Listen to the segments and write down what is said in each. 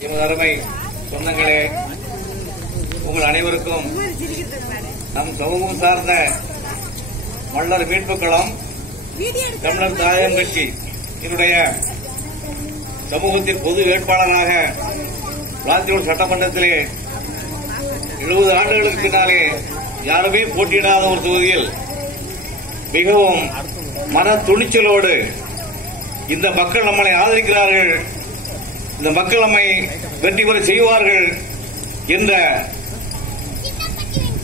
எமது அருமை சொந்தங்களே உங்கள் அனைவருக்கும் நம் சமூகம் சார்ந்த மல்லர் மீட்புக்களம் தமிழர் தாயம் கட்சி என்னுடைய சமூகத்தின் பொது வேட்பாளராக விளாத்தியூர் சட்டமன்றத்திலே எழுபது ஆண்டுகளுக்கு பின்னாலே யாருமே போட்டியிடாத ஒரு தொகுதியில் மிகவும் மன துணிச்சலோடு இந்த மக்கள் நம்மளை ஆதரிக்கிறார்கள் இந்த மக்கள் நம்மை வெற்றி பெற செய்வார்கள் என்ற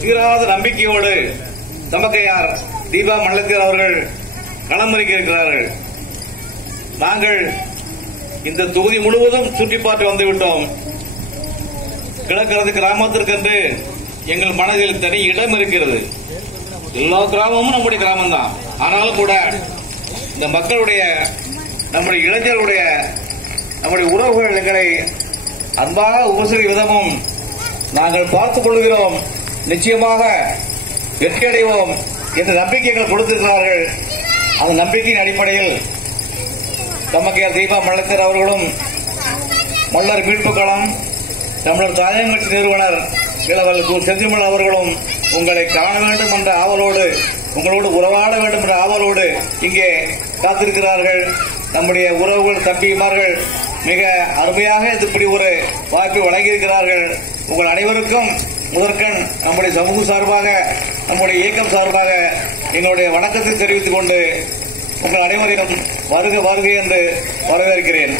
தீராத நம்பிக்கையோடு தமக்கையார் தீபா மல்லத்தீர் அவர்கள் களமிறக்க இருக்கிறார்கள். நாங்கள் இந்த தொகுதி முழுவதும் சுற்றி பார்த்து வந்துவிட்டோம். கிழக்கிறது கிராமத்திற்கென்று எங்கள் மனதில் தனி இடம் இருக்கிறது. எல்லா கிராமமும் நம்முடைய கிராமம்தான். ஆனாலும் கூட இந்த மக்களுடைய நம்முடைய இளைஞர்களுடைய நம்முடைய உறவுகள் எங்களை அன்பாக உபசரி விதமும் நாங்கள் பார்த்துக் கொள்கிறோம். நிச்சயமாக வெற்றியடைவோம் என்ற நம்பிக்கைகள் கொடுத்திருக்கிறார்கள். அந்த நம்பிக்கையின் அடிப்படையில் தமக்கையார் தீபா மல்லத்தர் அவர்களும் மல்லர் மீட்பு களம் தமிழர் தாயங்கட்சி நிறுவனர் இளவல் கு. செந்தில்மல் அவர்களும் உங்களை காண வேண்டும் என்ற ஆவலோடு உங்களோடு உறவாட வேண்டும் என்ற ஆவலோடு இங்கே காத்திருக்கிறார்கள். நம்முடைய உறவுகள் தம்பிமார்கள் மிக அருமையாக இப்படி ஒரு வாய்ப்பை வழங்கியிருக்கிறார்கள். உங்கள் அனைவருக்கும் முதற்கண் நம்முடைய சமூக சார்பாக நம்முடைய இயக்கம் சார்பாக எங்களுடைய வணக்கத்தை தெரிவித்துக் கொண்டு உங்கள் அனைவரிடம் வருக வருக என்று வரவேற்கிறேன்.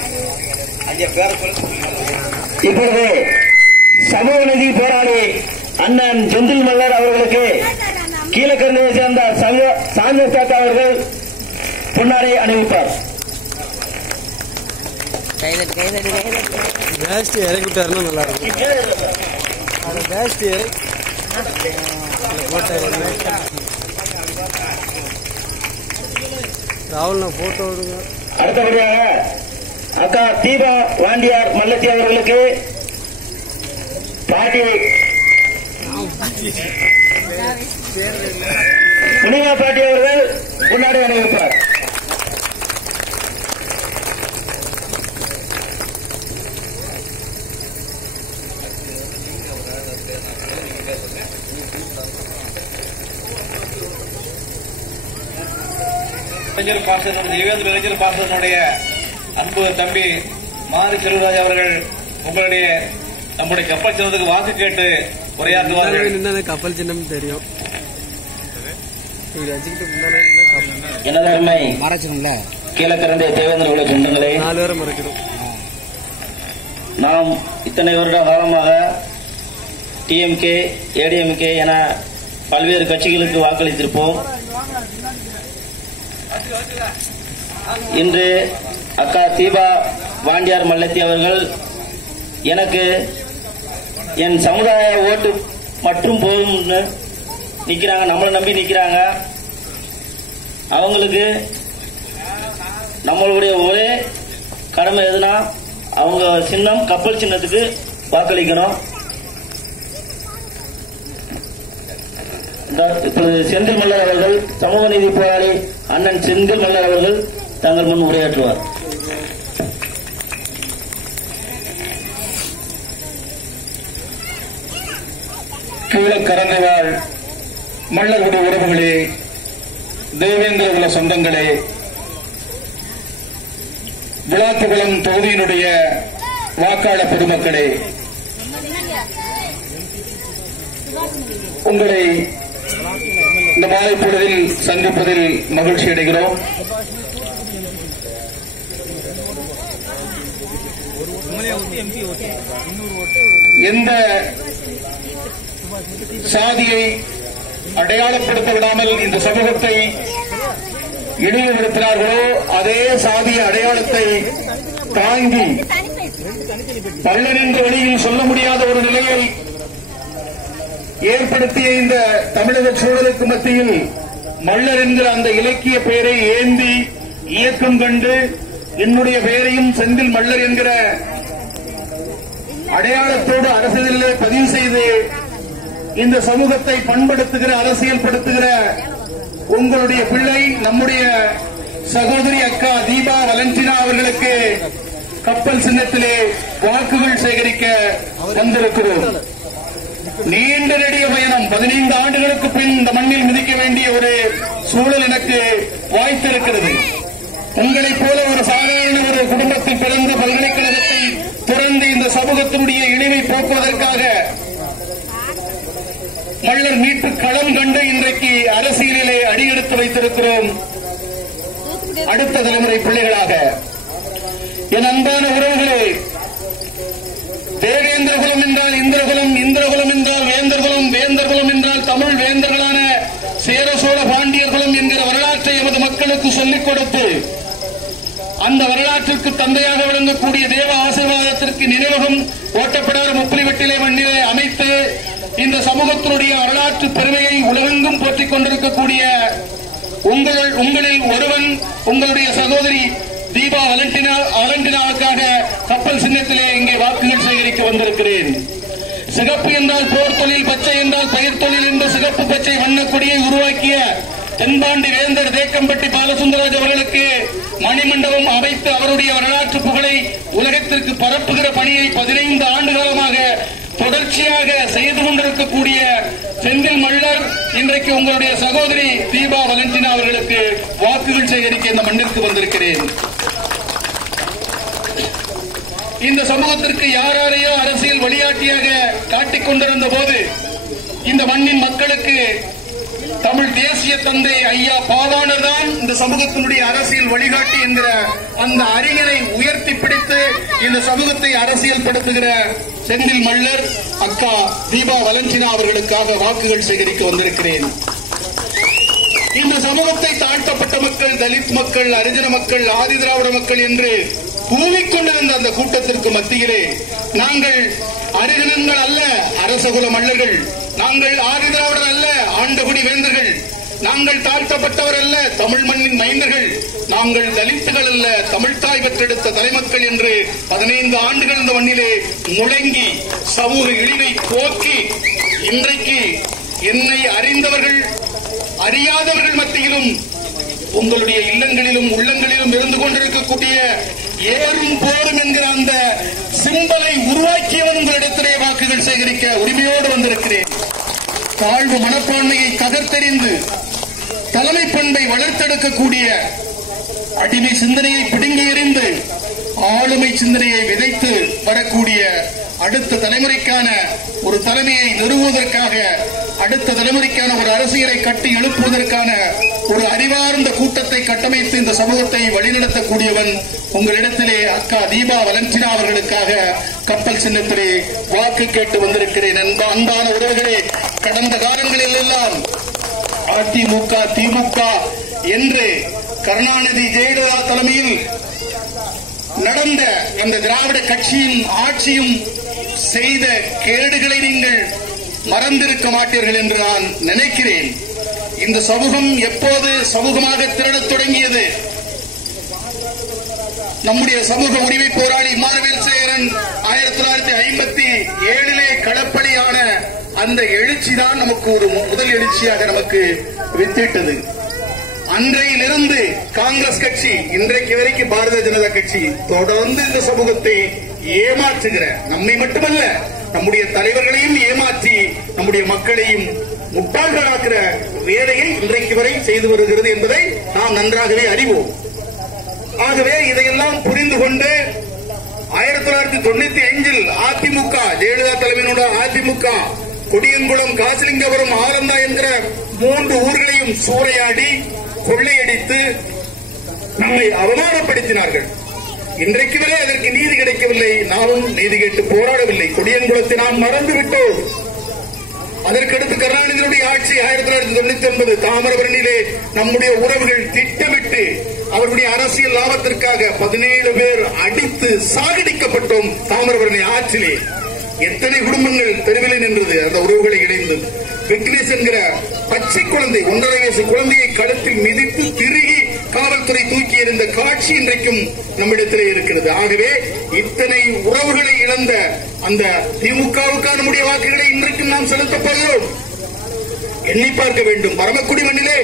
இப்பொழுது சமூக நிதி போராளி அண்ணன் செந்தில் மல்லர் அவர்களுக்கு கீழக்கண்ணை சேர்ந்த சங்க- தாத்தா அவர்கள் பொன்னாடை அணிவிப்பார். கைதட்டு கைதட்டு இறக்கி விட்டாருன்னா நல்லா இருக்கும். அது பேஸ்ட் போட்டாரு ராகுல் நான் போட்டோ அடுத்தபடியாக அக்கா தீபா வாண்டியார் மல்லத்தி அவர்களுக்கு பாட்டி முனிமா பாட்டி அவர்கள் பொன்னாடை அணிவிப்பார் இளைஞர் பாசனம் தேவேந்திர இளைஞர் பாசனுடைய அன்பு தம்பி மாரி செல்வராஜ் அவர்கள் உங்களுடைய நம்முடைய கப்பல் சின்னத்துக்கு வாக்கு கேட்டு உரையாற்றுவார்கள். கப்பல் சின்னம் தெரியும். எனதருமை மறைச்சிடும்ல கீழக்கரந்தை தேவேந்திர குல சொந்தங்களே நாம் இத்தனை வருட காலமாக டிஎம்கே ஏடிஎம்கே என பல்வேறு கட்சிகளுக்கு வாக்களித்திருப்போம். இன்று அக்கா தீபா வாண்டியார் மல்லத்தி அவர்கள் எனக்கு என் சமுதாய ஓட்டு மற்றும் போதும்னு நிக்கிறாங்க நம்மளை நம்பி நிக்கிறாங்க. அவங்களுக்கு நம்மளுடைய ஒரே கடமை எதுனா அவங்க சின்னம் கப்பல் சின்னத்துக்கு வாக்களிக்கணும். இப்பொழுது செந்தில் மல்லர் அவர்கள் சமூக நீதி போராளி அண்ணன் செந்தில் மல்லர் அவர்கள் தங்கள் முன் உரையாற்றுவார். கீழே கறந்து வாழ் உறவுகளே தேவேந்திர குல சொந்தங்களே விழாத்துகுளம் தொகுதியினுடைய வாக்காளர் பொதுமக்களே உங்களை இந்த மாலை பொழுதில் சந்திப்பதில் மகிழ்ச்சி அடைகிறோம். எந்த சாதியை அடையாளப்படுத்த விடாமல் இந்த சமூகத்தை இழிவுபடுத்தினார்களோ அதே சாதிய அடையாளத்தை தாங்கி பள்ளன் என்ற வழியில் சொல்ல முடியாத ஒரு நிலையை ஏற்படுத்திய இந்த தமிழக சூழலுக்கு மத்தியில் மல்லர் என்கிற அந்த இலக்கிய பெயரை ஏந்தி இயக்கம் கண்டு என்னுடைய பெயரையும் செந்தில் மல்லர் என்கிற அடையாளத்தோடு அரசியலிலே பதிவு செய்து இந்த சமூகத்தை பண்படுத்துகிற அரசியல்படுத்துகிற உங்களுடைய பிள்ளை நம்முடைய சகோதரி அக்கா தீபா வலண்டினா அவர்களுக்கு கப்பல் சின்னத்திலே வாக்குகள் சேகரிக்க வந்திருக்கிறோம். நீண்ட நெடிய பயணம். பதினைந்து ஆண்டுகளுக்கு பின் இந்த மண்ணில் மிதிக்க வேண்டிய ஒரு சூழல் எனக்கு வாய்த்திருக்கிறது. உங்களைப் போல ஒரு சாதாரண ஒரு குடும்பத்தில் பிறந்த பல்கலைக்கழகத்தை துறந்து இந்த சமூகத்தினுடைய இழிவை போக்குவதற்காக கள்ளர் மீட்பு களம் கண்டு இன்றைக்கு அரசியலிலே அடியெடுத்து வைத்திருக்கிறோம். அடுத்த தலைமுறை பிள்ளைகளாக. என் அன்பான உறவுகளே தேவை என்றால் இந்திரகுலம் இந்திரகுலம் என்றால் வேந்தர்குலம் வேந்தர்குலம் என்றால் தமிழ் வேந்தர்களான சேர சோழ பாண்டியர்களும் என்கிற வரலாற்றை எமது மக்களுக்கு சொல்லிக் கொடுத்து அந்த வரலாற்றுக்கு தந்தையாக விளங்கக்கூடிய தேவ ஆசீர்வாதத்திற்கு நினைவகம் ஓட்டப்படாத முப்பிலிவெட்டிலே மண்ணிலே அமைத்து இந்த சமூகத்தினுடைய வரலாற்று பெருமையை உலகெங்கும் போற்றிக் கொண்டிருக்கக்கூடிய உங்கள் உங்களில் ஒருவன் உங்களுடைய சகோதரி தீபா வலண்டினா வலண்டினாவுக்காக கப்பல் சின்னத்திலே இங்கே வாக்குகள் சேகரிக்க வந்திருக்கிறேன். சிகப்பு என்றால் போர் தொழில் பச்சை என்றால் பயிர் தொழில் என்ற சிகப்பு பச்சை வண்ணக்கொடியை உருவாக்கிய தென்பாண்டி வேந்தர் தேக்கம்பட்டி பாலசுந்தரராஜ் அவர்களுக்கு மணிமண்டபம் அமைத்து அவருடைய வரலாற்று புகழை உலகத்திற்கு பரப்புகிற பணியை பதினைந்து ஆண்டு காலமாக தொடர்ச்சியாக செய்து கொண்டிருக்கக்கூடிய செந்தில் மல்லர் இன்றைக்கு உங்களுடைய சகோதரி தீபா வலண்டினா அவர்களுக்கு வாக்குகள் சேகரிக்க இந்த மண்ணிற்கு வந்திருக்கிறேன். இந்த சமூகத்திற்கு யாராரையோ அரசியல் வழிகாட்டியாக காட்டிக் கொண்டிருந்த போது இந்த மண்ணின் மக்களுக்கு தமிழ் தேசிய தந்தை ஐயா பாவாணர் தான் இந்த சமூகத்தினுடைய அரசியல் வழிகாட்டி என்கிற அந்த அறிஞரை உயர்த்தி பிடித்து இந்த சமூகத்தை அரசியல் படுத்துகிற செந்தில் மல்லர் அக்கா தீபா வலஞ்சினா அவர்களுக்காக வாக்குகள் சேகரிக்க வந்திருக்கிறேன். இந்த சமூகத்தை தாழ்த்தப்பட்ட மக்கள் தலித் மக்கள் அரிஜன மக்கள் ஆதி திராவிட மக்கள் என்று கூவிக்கொண்டிருந்த அந்த கூட்டத்திற்கு மத்தியிலே நாங்கள் அரிஜனங்கள் அல்ல அரசகுல மல்லர்கள் நாங்கள் ஆதி அல்ல ஆண்டகுடி வேந்தர்கள். நாங்கள் தாழ்த்தப்பட்டவர் அல்ல தமிழ் மண்ணின் மைந்தர்கள். நாங்கள் தலித்துகள் அல்ல தமிழ்தாய் பெற்றெடுத்த தலைமக்கள் என்று பதினைந்து ஆண்டுகள் இந்த மண்ணிலே முழங்கி சமூக இழிவை போக்கி இன்றைக்கு என்னை அறிந்தவர்கள் அறியாதவர்கள் மத்தியிலும் உங்களுடைய இல்லங்களிலும் உள்ளங்களிலும் இருந்து கொண்டிருக்கக்கூடிய ஏறும் போரும் என்கிற அந்த சிம்பலை உருவாக்கியவன் உங்களிடத்திலே வாக்குகள் சேகரிக்க உரிமையோடு வந்திருக்கிறேன். தாழ்வு மனப்பான்மையை தகர்த்தெறிந்து தலைமை பண்பை வளர்த்தெடுக்கக்கூடிய அடிமை சிந்தனையை பிடுங்கி எறிந்து ஆளுமை சிந்தனையை விதைத்து வரக்கூடிய அடுத்த தலைமுறைக்கான ஒரு தலைமையை நிறுவுவதற்காக அடுத்த தலைமுறைக்கான ஒரு அரசியலை கட்டி எழுப்புவதற்கான ஒரு அறிவார்ந்த கூட்டத்தை கட்டமைத்து இந்த சமூகத்தை வழிநடத்தக்கூடியவன் உங்களிடத்திலே அக்கா தீபா வலன்டினா அவர்களுக்காக கப்பல் சின்னத்திலே வாக்கு கேட்டு வந்திருக்கிறேன். அன்பா- அன்பான உறவுகளே கடந்த காலங்களில் எல்லாம் அதிமுக திமுக என்று கருணாநிதி ஜெயலலிதா தலைமையில் நடந்த அந்த திராவிட கட்சியின் ஆட்சியும் செய்த கேடுகளை நீங்கள் மறந்திருக்க மாட்டீர்கள் என்று நான் நினைக்கிறேன். இந்த சமூகம் எப்போது சமூகமாக திரளத் தொடங்கியது? நம்முடைய சமூக உரிமை போராளி மாணவர் சேகரன் ஆயிரத்தி தொள்ளாயிரத்தி ஐம்பத்தி ஏழிலே களப்பலியான அந்த எழுச்சி தான் நமக்கு ஒரு முதல் எழுச்சியாக நமக்கு வித்திட்டது. அன்றையிலிருந்து காங்கிரஸ் கட்சி இன்றைக்கு வரைக்கும் பாரதிய ஜனதா கட்சி தொடர்ந்து இந்த சமூகத்தை ஏமாற்றுகிற நம்மை மட்டுமல்ல நம்முடைய தலைவர்களையும் ஏமாற்றி நம்முடைய மக்களையும் முட்டாள்களாக்குற வேலையை இன்றைக்கு வரை செய்து வருகிறது என்பதை நாம் நன்றாகவே அறிவோம். ஆகவே இதையெல்லாம் புரிந்து கொண்டு ஆயிரத்தி தொள்ளாயிரத்தி தொண்ணூத்தி அஞ்சில் அதிமுக ஜெயலலிதா தலைமையினோட அதிமுக கொடியங்குளம் காசிலிங்கபுரம் ஆலந்தா என்கிற மூன்று ஊர்களையும் சூறையாடி கொள்ளையடித்து நம்மை அவமானப்படுத்தினார்கள். இன்றைக்கு வரை அதற்கு நீதி கிடைக்கவில்லை. நாமும் நீதி கேட்டு போராடவில்லை. கொடியங்குளத்தை நாம் மறந்துவிட்டோம். அதற்கடுத்து கருணாநிதியுடைய ஆட்சி ஆயிரத்தி தொள்ளாயிரத்தி தொண்ணூத்தி ஒன்பது தாமிரபரணியிலே நம்முடைய உறவுகள் திட்டமிட்டு அவர்களுடைய அரசியல் லாபத்திற்காக பதினேழு பேர் அடித்து சாகடிக்கப்பட்டோம் தாமிரபரணி ஆட்சியிலே எத்தனை குடும்பங்கள் தெருவில் நின்றது அந்த உறவுகளை இணைந்து. விக்னேஷ் என்கிற பச்சை குழந்தை ஒன்றரை வயசு குழந்தையை கழுத்தில் மிதித்து திருகி காவல்துறை தூக்கி எறிந்த காட்சி இன்றைக்கும் நம்மிடத்திலே இருக்கிறது. ஆகவே இத்தனை உறவுகளை இழந்த அந்த திமுகவுக்கான நம்முடைய வாக்குகளை இன்றைக்கும் நாம் செலுத்தப் போகிறோம் எண்ணி பார்க்க வேண்டும். பரமக்குடி மண்ணிலே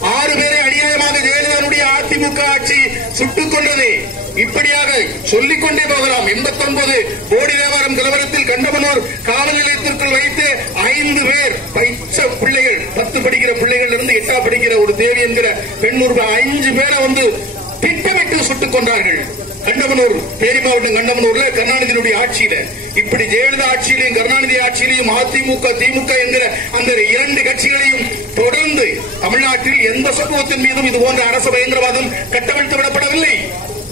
ஆறு பேரை அநியாயமாக ஜெயலலிதாவுடைய அதிமுக ஆட்சி சுட்டுக் கொண்டது இப்படியாக சொல்லிக் கொண்டே போகலாம். எண்பத்தொன்பது போடி வியாபாரம் கலவரத்தில் கண்டமனூர் காவல் நிலையத்திற்குள் வைத்து ஐந்து பேர் பைச்ச பிள்ளைகள் பத்து படிக்கிற பிள்ளைகள் இருந்து எட்டா படிக்கிற ஒரு தேவி என்கிற பெண்ணூர் ஐந்து பேரை வந்து திட்டமிட்டு சுட்டுக் கொண்டார்கள். கண்டமனூர் பேரி மாவட்டம் கண்டமனூர்ல கருணாநிதியினுடைய ஆட்சியில. இப்படி ஜெயலலிதா ஆட்சியிலையும் கருணாநிதி ஆட்சியிலையும் அதிமுக திமுக என்கிற அந்த இரண்டு கட்சிகளையும் தொடர்ந்து தமிழ்நாட்டில் எந்த சமூகத்தின் மீதும் இது போன்ற அரசு பயங்கரவாதம் கட்டவிழ்த்து விடப்படவில்லை.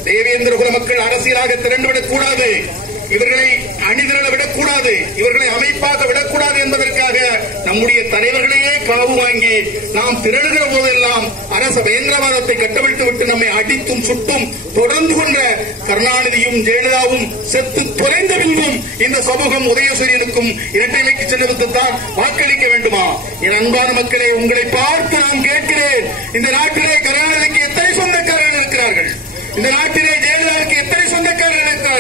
தேவேந்திர குல மக்கள் அரசியலாக திரண்டுவிடக் கூடாது இவர்களை அணிதிரள விடக்கூடாது இவர்களை அமைப்பாக விடக்கூடாது என்பதற்காக நம்முடைய தலைவர்களையே காவு வாங்கி நாம் திரளுகிற போதெல்லாம் அரச பயங்கரவாதத்தை கட்டவிழ்த்து விட்டு நம்மை அடித்தும் சுட்டும் தொடர்ந்து கொண்ட கருணாநிதியும் ஜெயலலிதாவும் செத்து தொலைந்த பின்பும் இந்த சமூகம் உதயசூரியனுக்கும் இரட்டைமைக்கு செல்லுவதற்கு தான் வாக்களிக்க வேண்டுமா? என் அன்பான மக்களே உங்களை பார்த்து நான் கேட்கிறேன். இந்த நாட்டிலே கருணாநிதிக்கு எத்தனை சொந்தக்காரர்கள் இருக்கிறார்கள்? இந்த நாட்டிலே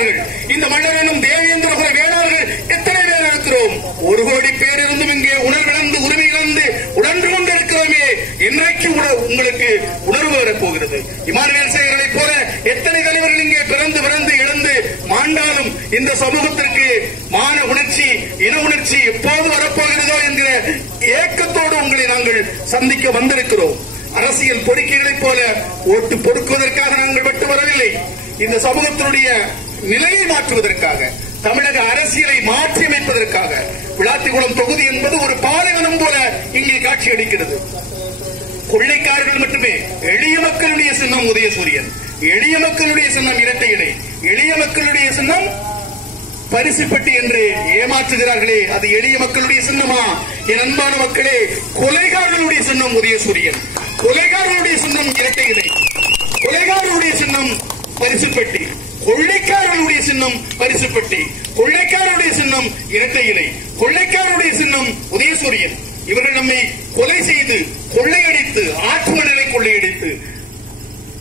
இருக்கிறார்கள். இந்த மன்னரனும் தேவேந்திர குல வேளாளர்கள் எத்தனை பேர் இருக்கிறோம் ஒரு கோடி பேர் இருந்தும் இங்கே உணர்விழந்து உரிமை இழந்து உணர்ந்து கொண்டிருக்கிறோமே. இன்றைக்கு உங்களுக்கு உணர்வு வரப்போகிறது. இமானுவேல் செயல்களைப் போல எத்தனை தலைவர்கள் இங்கே பிறந்து பிறந்து இழந்து மாண்டாலும் இந்த சமூகத்திற்கு மான உணர்ச்சி இன உணர்ச்சி எப்போது வரப்போகிறதோ என்கிற ஏக்கத்தோடு உங்களை நாங்கள் சந்திக்க வந்திருக்கிறோம். அரசியல் பொறுக்கிகளைப் போல ஓட்டு பொறுக்குவதற்காக நாங்கள் விட்டு வரவில்லை. இந்த சமூகத்தினுடைய நிலையை மாற்றுவதற்காக தமிழக அரசியலை மாற்றி அமைப்பதற்காக விளாத்திக்குளம் தொகுதி என்பது ஒரு பாலைவனம் போல இங்கே காட்சி அளிக்கிறது கொள்ளைக்காரர்கள் மட்டுமே எளிய மக்களுடைய சின்னம் உதயசூரியன் எளிய மக்களுடைய சின்னம் இரட்டை இடை எளிய மக்களுடைய சின்னம் பரிசுப்பட்டி என்று ஏமாற்றுகிறார்களே அது எளிய மக்களுடைய சின்னமா? என் அன்பான மக்களே கொலைகாரர்களுடைய சின்னம் உதயசூரியன் கொலைகாரர்களுடைய சின்னம் இரட்டை இடை கொலைகாரர்களுடைய சின்னம் பரிசுப்பட்டி கொள்ளைக்காரர்களுடைய சின்னம் பரிசுப்பட்டி கொள்ளைக்காரருடைய சின்னம் இரட்டை இலை கொள்ளைக்காரருடைய சின்னம் உதயசூரியன். இவர்கள் நம்மை கொலை செய்து கொள்ளையடித்து ஆற்றுவர்களை நிலை கொள்ளையடித்து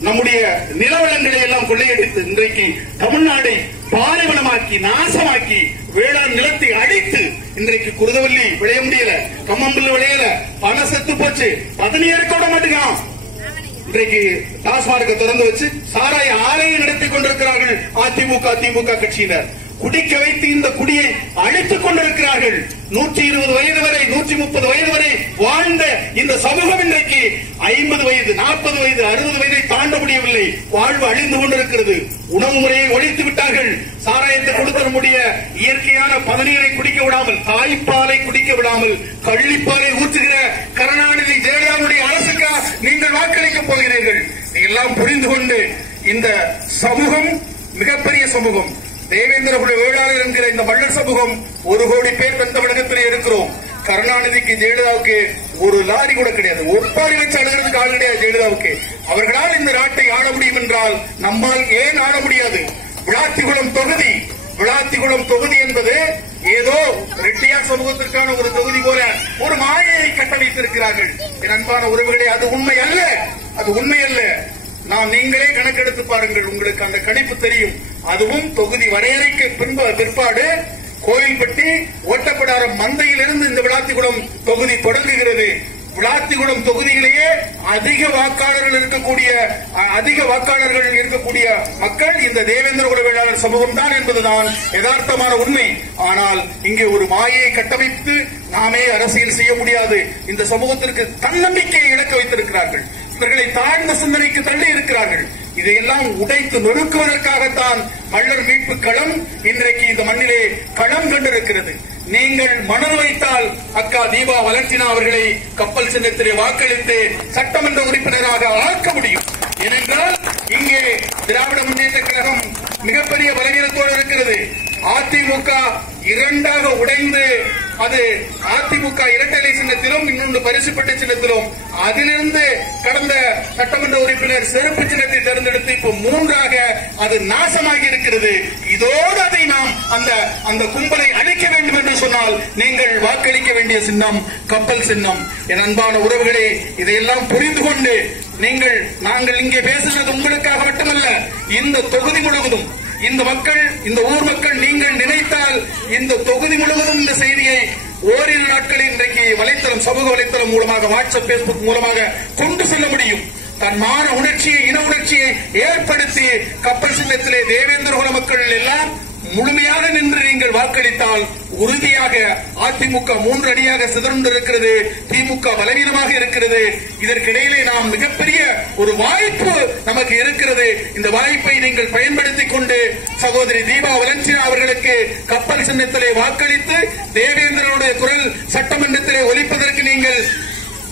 நம்முடைய நிலவளங்களை எல்லாம் கொள்ளையடித்து இன்றைக்கு தமிழ்நாடை பாலைவனமாக்கி நாசமாக்கி வேளாண் நிலத்தை அழித்து இன்றைக்கு குருதவல்லி விளைய முடியல கம்மம்புல்லு விளையல பணம் செத்து போச்சு பதினேழு கூட மாட்டேங்கிறான் இன்றைக்கு டாஸ்மார்க்கை திறந்து வச்சு சாராய ஆலையை நடத்தி கொண்டிருக்கிறார்கள் அதிமுக திமுக கட்சியினர். குடிக்க வைத்து இந்த குடியை அழித்துக் கொண்டிருக்கிறார்கள். நூற்றி இருபது வயது வரை நூற்றி முப்பது வயது வரை வாழ்ந்த இந்த சமூகம் இன்றைக்கு ஐம்பது வயது நாற்பது வயது அறுபது வயதை தாண்ட முடியவில்லை. வாழ்வு அழிந்து கொண்டிருக்கிறது. உணவு முறையை ஒழித்து விட்டார்கள். சாராயத்தை கொடுக்க முடிய இயற்கையான பதநீரை குடிக்க விடாமல் தாய்ப்பாலை குடிக்க விடாமல் கள்ளிப்பாலை ஊற்றுகிற கருணாநிதி ஜெயலலிதாவுடைய அரசுக்கா நீங்கள் வாக்களிக்க போகிறீர்கள். எல்லாம் புரிந்து கொண்டு இந்த சமூகம் மிகப்பெரிய சமூகம். தேவேந்திர குல வேளாளர் என்கிற இந்த மல்லர் சமூகம் ஒரு கோடி பேர் தன் தமிழகத்திலே இருக்கிறோம். கருணாநிதிக்கு ஜெயலலிதாவுக்கு ஒரு லாரி கூட கிடையாது. ஒப்பாரி வச்சு அழுகிறதுக்கு ஆள் கிடையாது ஜெயலலிதாவுக்கு. அவர்களால் இந்த நாட்டை ஆள முடியும் என்றால் நம்மால் ஏன் ஆள முடியாது? விளாத்திகுளம் தொகுதி. விளாத்திகுளம் தொகுதி என்பது ஏதோ ரெட்டியார் சமூகத்திற்கான ஒரு தொகுதி போல ஒரு மாயையை கட்டமைத்திருக்கிறார்கள். என் அன்பான உறவுகளே அது உண்மை அல்ல. அது உண்மை அல்ல. நான் நீங்களே கணக்கெடுத்து பாருங்கள் உங்களுக்கு அந்த கணிப்பு தெரியும். அதுவும் தொகுதி வரையறைக்கு பின்பு பிற்பாடு கோயில்பட்டி ஓட்டப்படாரம் மந்தையிலிருந்து இந்த விளாத்திக்குளம் தொகுதி தொடங்குகிறது. விளாத்திகுளம் தொகுதியிலேயே அதிக வாக்காளர்கள் இருக்கக்கூடிய அதிக வாக்காளர்கள் இருக்கக்கூடிய மக்கள் இந்த தேவேந்திர குல வேளாளர் சமூகம் தான் என்பதுதான் யதார்த்தமான உண்மை. ஆனால் இங்கே ஒரு மாயை கட்டமைத்து நாமே அரசியல் செய்ய முடியாது. இந்த சமூகத்திற்கு தன்னம்பிக்கையை இழக்க வைத்திருக்கிறார்கள். இவர்களை தாழ்ந்த சிந்தனைக்கு தள்ளி இருக்கிறார்கள். இதையெல்லாம் உடைத்து நொறுக்குவதற்காகத்தான் மல்லர் மீட்பு களம் இன்றைக்கு இந்த மண்ணிலே களம் கண்டிருக்கிறது. நீங்கள் மனது வைத்தால் அக்கா தீபா வளர்ச்சினா அவர்களை கப்பல் சின்னத்திலே வாக்களித்து சட்டமன்ற உறுப்பினராக ஆக்க முடியும். ஏனென்றால் இங்கே திராவிட முன்னேற்ற கழகம் மிகப்பெரிய பலவீனத்தோடு இருக்கிறது. அதிமுக இரண்டாக உடைந்து அது அதிமுக இரட்டை சின்னத்திலும் இன்னொன்று பரிசுப்பட்ட சின்னத்திலும். அதிலிருந்து கடந்த சட்டமன்ற உறுப்பினர் செருப்பு சின்னத்தை தேர்ந்தெடுத்து இப்போ மூன்றாக அது நாசமாகி இருக்கிறது. இதோடு அதை நாம் அந்த அந்த கும்பலை அழிக்க வேண்டும் என்று சொன்னால் நீங்கள் வாக்களிக்க வேண்டிய சின்னம் கப்பல் சின்னம். என் அன்பான உறவுகளே இதையெல்லாம் புரிந்து கொண்டு நீங்கள் நாங்கள் இங்கே பேசுகிறது உங்களுக்காக மட்டுமல்ல இந்த தொகுதி முழுவதும் இந்த மக்கள் இந்த ஊர் மக்கள் நீங்கள் நினைத்தால் இந்த தொகுதி முழுவதும் இந்த செய்தியை ஓரிரு நாட்களில் இன்றைக்கு வலைத்தளம் சமூக வலைத்தளம் மூலமாக வாட்ஸ்அப் பேஸ்புக் மூலமாக கொண்டு செல்ல முடியும். தன் மான உணர்ச்சியை இன உணர்ச்சியை ஏற்படுத்தி கப்பல் சின்னத்திலே தேவேந்திர குல மக்கள் எல்லாம் முழுமையாக நின்று நீங்கள் வாக்களித்தால் உறுதியாக அதிமுக மூன்று அடியாக சிதறந்திருக்கிறது திமுக பலவீனமாக இருக்கிறது. இதற்கிடையிலே நாம் மிகப்பெரிய ஒரு வாய்ப்பு நமக்கு இருக்கிறது. இந்த வாய்ப்பை நீங்கள் பயன்படுத்திக் கொண்டு சகோதரி தீபா வலன்சினா அவர்களுக்கு கப்பல் சின்னத்திலே வாக்களித்து தேவேந்திரனுடைய குரல் சட்டமன்றத்திலே ஒலிப்பதற்கு நீங்கள்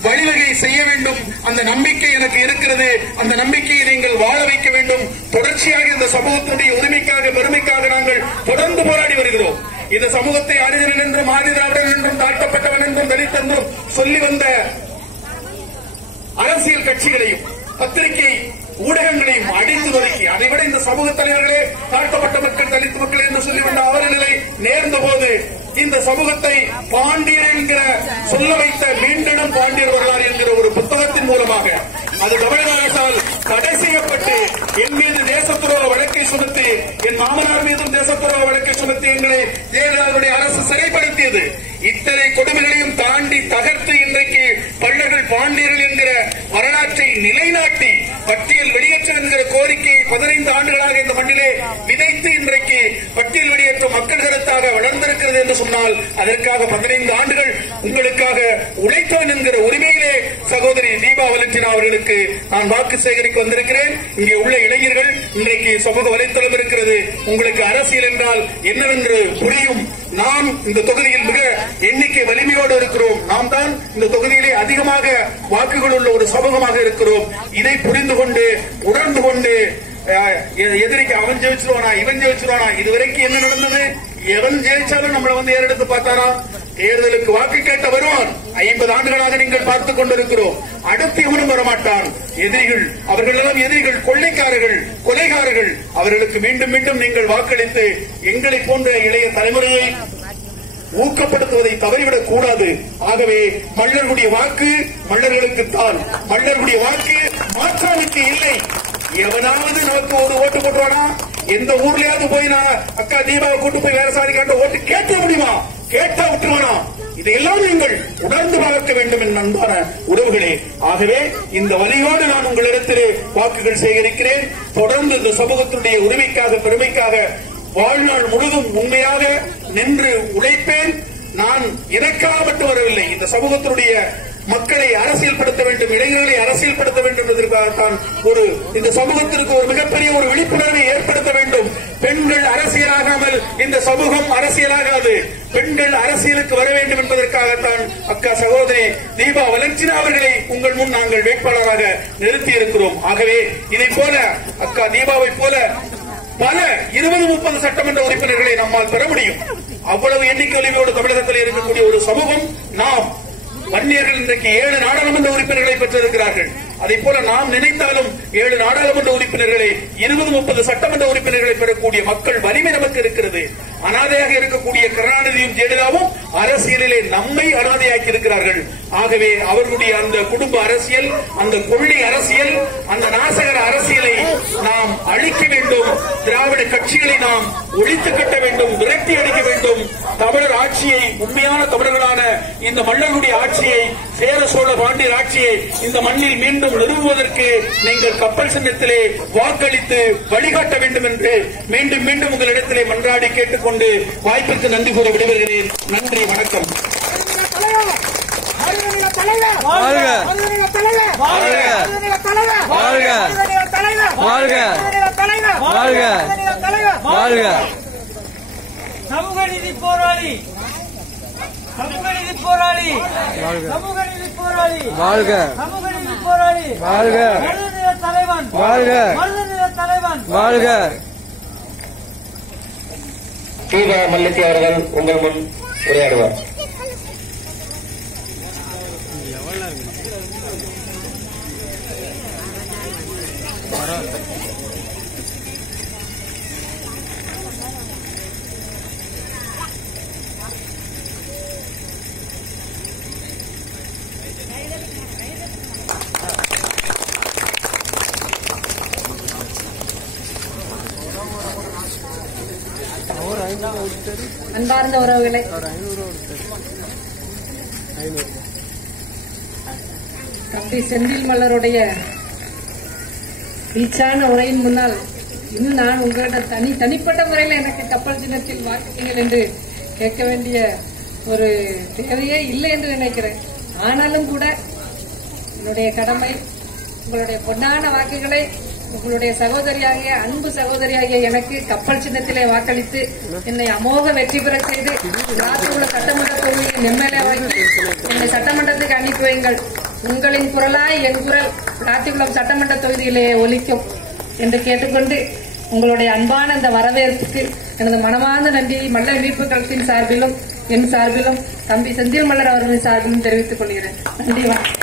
வழிவகை செய்ய வேண்டும். அந்த நம்பிக்கை எனக்கு இருக்கிறது. அந்த நம்பிக்கையை நீங்கள் வாழ வைக்க வேண்டும். தொடர்ச்சியாக இந்த சமூகத்துடைய உரிமைக்காக பெருமைக்காக நாங்கள் தொடர்ந்து போராடி வருகிறோம். இந்த சமூகத்தை அறிஞன் என்றும் ஆதிதிராவிடன் என்றும் தாழ்த்தப்பட்டவன் என்றும் தலித் என்றும் சொல்லி வந்த அரசியல் கட்சிகளையும் பத்திரிகை ஊடகங்களையும் அடித்து ஒதுக்கி அதைவிட இந்த சமூக தலைவர்களே தாழ்த்தப்பட்ட மக்கள் தலித்து மக்கள் என்று சொல்லிவிட்ட அவர்களை நேர்ந்த போது இந்த சமூகத்தை பாண்டியர் என்கிற சொல்ல வைத்த மீண்டும் பாண்டியர் வரலாறு என்கிற ஒரு புத்தகத்தின் மூலமாக அது தமிழக அரசால் தடை செய்யப்பட்டு என் மீது தேசத்துறவு வழக்கை சுமத்தி என் மாமனார் மீதும் தேசத்துறவு வழக்கை சுமத்தி எங்களை ஜெயலலிதாவுடைய அரசு சிறைப்படுத்தியது. இத்தனை கொடுமைகளையும் தாண்டி தகர்த்து இன்றைக்கு பள்ளர்கள் பாண்டியர்கள் என்கிற வரலாற்றை நிலைநாட்டி பற்றிய கோரிக்கையை பதினைந்து ஆண்டுகளாக இந்த மண்ணிலே விதைத்து வெளியேற்ற மக்கள் கருத்தாக வளர்ந்திருக்கிறது என்று சொன்னால் அதற்காக பதினைந்து ஆண்டுகள் உங்களுக்காக உழைத்தவன் என்கிற உரிமையிலே சகோதரி தீபா வலண்டினா அவர்களுக்கு நான் வாக்கு சேகரிக்க வந்திருக்கிறேன். இங்கே உள்ள இளைஞர்கள் இன்றைக்கு சமூக வலைத்தளம் இருக்கிறது. உங்களுக்கு அரசியல் என்றால் என்னவென்று புரியும். நாம் இந்த தொகுதியில் மிக எண்ணிக்கை வலிமையோடு இருக்கிறோம். நாம் தான் இந்த தொகுதியிலே அதிகமாக வாக்குகள் உள்ள ஒரு சமூகமாக இருக்கிறோம். இதை புரிந்து கொண்டு உணர்ந்து கொண்டு எதிரிக்கு அவன் ஜெயிச்சிருவானா இவன் ஜெயிச்சிருவானா? இதுவரைக்கும் என்ன நடந்தது? எவன் ஜெயிச்சாலும் நம்மளை வந்து ஏறெடுத்து பார்த்தாரா? தேர்தலுக்கு வாக்கு கேட்ட வருவான். ஐம்பது ஆண்டுகளாக நீங்கள் பார்த்துக் கொண்டிருக்கிறோம். அடுத்து இவனும் வரமாட்டான். எதிரிகள் அவர்கள் எல்லாம் எதிரிகள் கொள்ளைக்காரர்கள் கொலைகாரர்கள். அவர்களுக்கு மீண்டும் மீண்டும் நீங்கள் வாக்களித்து எங்களை போன்ற இளைய தலைமுறையை ஊக்கப்படுத்துவதை தவறிவிடக் கூடாது. ஆகவே மல்லர்களுடைய வாக்கு மல்லர்களுக்கு தான். மல்லர்களுடைய வாக்கு மாற்றானுக்கு இல்லை. எவனாவது நமக்கு ஒரு ஓட்டு போட்டுவானா எந்த ஊர்லயாவது போய் நான் அக்கா தீபாவை கூட்டு போய் வேற சாதி ஓட்டு கேட்க முடியுமா? கேட்டா விட்டுருவானா? இதையெல்லாம் நீங்கள் உணர்ந்து பார்க்க வேண்டும் என் அன்பான உறவுகளே. ஆகவே இந்த வழியோடு நான் உங்களிடத்திலே வாக்குகள் சேகரிக்கிறேன். தொடர்ந்து இந்த சமூகத்தினுடைய உரிமைக்காக பெருமைக்காக வாழ்நாள் முழுதும் உண்மையாக நின்று உழைப்பேன். நான் எனக்காக மட்டும் வரவில்லை. இந்த சமூகத்தினுடைய மக்களை அரசியல்படுத்த வேண்டும் இளைஞர்களை அரசியல்படுத்த வேண்டும் என்பதற்காகத்தான் ஒரு இந்த சமூகத்திற்கு ஒரு மிகப்பெரிய ஒரு விழிப்புணர்வை ஏற்படுத்த வேண்டும். பெண்கள் அரசியலாகாமல் இந்த சமூகம் அரசியலாகாது. பெண்கள் அரசியலுக்கு வர வேண்டும் என்பதற்காகத்தான் அக்கா சகோதரி தீபா வலஞ்சினா அவர்களை உங்கள் முன் நாங்கள் வேட்பாளராக நிறுத்தி இருக்கிறோம் ஆகவே இதை போல அக்கா தீபாவை போல பல இருபது முப்பது சட்டமன்ற உறுப்பினர்களை நம்மால் பெற முடியும். அவ்வளவு எண்ணிக்கை தமிழகத்தில் இருக்கக்கூடிய ஒரு சமூகம் நாம் வன்னியர்கள் இன்றைக்கு ஏழு நாடாளுமன்ற உறுப்பினர்களை பெற்றிருக்கிறார்கள். அதே போல நாம் நினைத்தாலும் ஏழு நாடாளுமன்ற உறுப்பினர்களை இருபது முப்பது சட்டமன்ற உறுப்பினர்களை பெறக்கூடிய மக்கள் வலிமை நமக்கு இருக்கிறது. அனாதையாக இருக்கக்கூடிய கருணாநிதியும் ஜெயலலிதாவும் அரசியலிலே நம்மை அனாதையாக்கி இருக்கிறார்கள் ஆகவே அவர்களுடைய அந்த குடும்ப அரசியல் அந்த கொள்ளி அரசியல் அந்த நாசகர அரசியலை நாம் அழிக்க வேண்டும். திராவிட கட்சிகளை நாம் ஒழித்து கட்ட வேண்டும் விரட்டி அடிக்க வேண்டும். தமிழர் ஆட்சியை உண்மையான தமிழர்களான இந்த மன்னர்களுடைய ஆட்சியை சேர சோழ பாண்டியர் ஆட்சியை இந்த மண்ணில் மீண்டும் நிறுவுவதற்கு நீங்கள் கப்பல் சின்னத்திலே வாக்களித்து வழிகாட்ட வேண்டும் என்று மீண்டும் மீண்டும் உங்களிடத்திலே மன்றாடி கேட்டுக்கொண்டு வாய்ப்பிற்கு நன்றி கூற விடைபெறுகிறேன். நன்றி வணக்கம். சமூக நீதி போராளி. போராளி. சமூக நீதி போராளி. வாழ்க. சமூக நீதி போராளி. வாழ்க. மருதநில தலைவன். வாழ்க. மருதநில தலைவன். வாழ்க. தீபா மல்லிகை அவர்கள் உங்கள் முன் உரையாடுவார். சார்ந்த உறவுகளை. தம்பி செந்தில் மலருடைய வீச்சான உரையின் முன்னால் இன்னும் நான் உங்கள்கிட்ட தனி தனிப்பட்ட முறையில் எனக்கு கப்பல் தினத்தில் வாக்குங்கள் என்று கேட்க வேண்டிய ஒரு தேவையே இல்லை என்று நினைக்கிறேன். ஆனாலும் கூட என்னுடைய கடமை உங்களுடைய பொன்னான வாக்குகளை உங்களுடைய சகோதரியாகிய அன்பு சகோதரியாகிய எனக்கு கப்பல் சின்னத்திலே வாக்களித்து என்னை அமோக வெற்றி பெற செய்து ராத்திரி சட்டமன்ற தொகுதியில் எம்எல்ஏ வாக்கி என்னை சட்டமன்றத்துக்கு அனுப்பி வையுங்கள். உங்களின் குரலாய் என் குரல் ராத்திகுளம் சட்டமன்ற தொகுதியிலே ஒலிக்கும் என்று கேட்டுக்கொண்டு உங்களுடைய அன்பான இந்த வரவேற்புக்கு எனது மனமார்ந்த நன்றியை மல்ல மீட்பு கழகத்தின் சார்பிலும் என் சார்பிலும் தம்பி செந்தில் மலர் அவர்களின் சார்பிலும் தெரிவித்துக் கொள்கிறேன். நன்றி வணக்கம்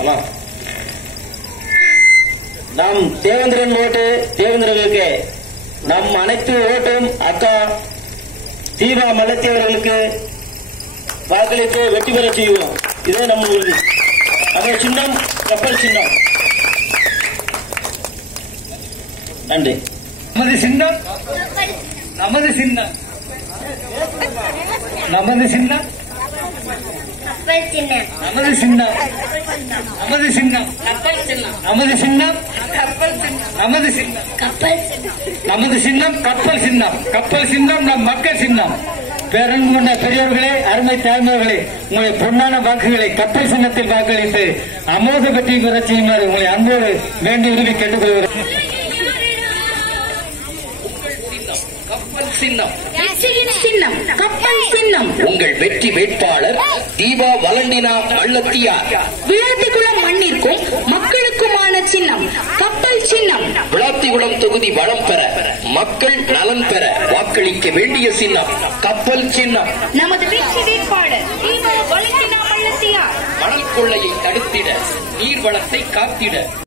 ஆமா நாம் தேவேந்திரன் ஓட்டு தேவேந்திரர்களுக்கு நம் அனைத்து ஓட்டும் அக்கா தீபா மல்லத்தி அவர்களுக்கு வாக்களித்து வெற்றி பெற செய்வோம் இதே நம்ம உறுதி அந்த சின்னம் கப்பல் சின்னம். நன்றி. நமது சின்னம் நமது சின்னம். நமது சின்னம் கப்பல் சின்னம். நமது சின்னம். நமது சின்னம். நமது சின்னம். நமது சின்னம். சின்னம் நமது சின்னம் கப்பல் சின்னம். கப்பல் சின்னம் நம் மக்கள் சின்னம். பேரன் கொண்ட பெரியவர்களே அருமை தாய்மார்களே உங்களுடைய பொன்னான வாக்குகளை கப்பல் சின்னத்தில் வாக்களித்து அமோக பற்றி பெற செய்யுமாறு உங்களை அன்போடு வேண்டி விரும்பி கேட்டுக்கொள்கிறேன். கப்பல் சின்னம். சின்னம். கப்பல் சின்னம். உங்கள் வெற்றி வேட்பாளர் தீபா வலண்டினா வள்ளத்தியார். விளாத்திக்குளம் மண்ணிற்கும் மக்களுக்குமான சின்னம். கப்பல் சின்னம். விளாத்திகுளம் தொகுதி வளம் பெற மக்கள் நலன் பெற வாக்களிக்க வேண்டிய சின்னம். கப்பல் சின்னம். நமது வெற்றி வேட்பாளர் தீபா வளர்த்தினா வள்ளத்தியார். மணல் கொள்ளையை தடுத்திட நீர்வளத்தை காத்திட.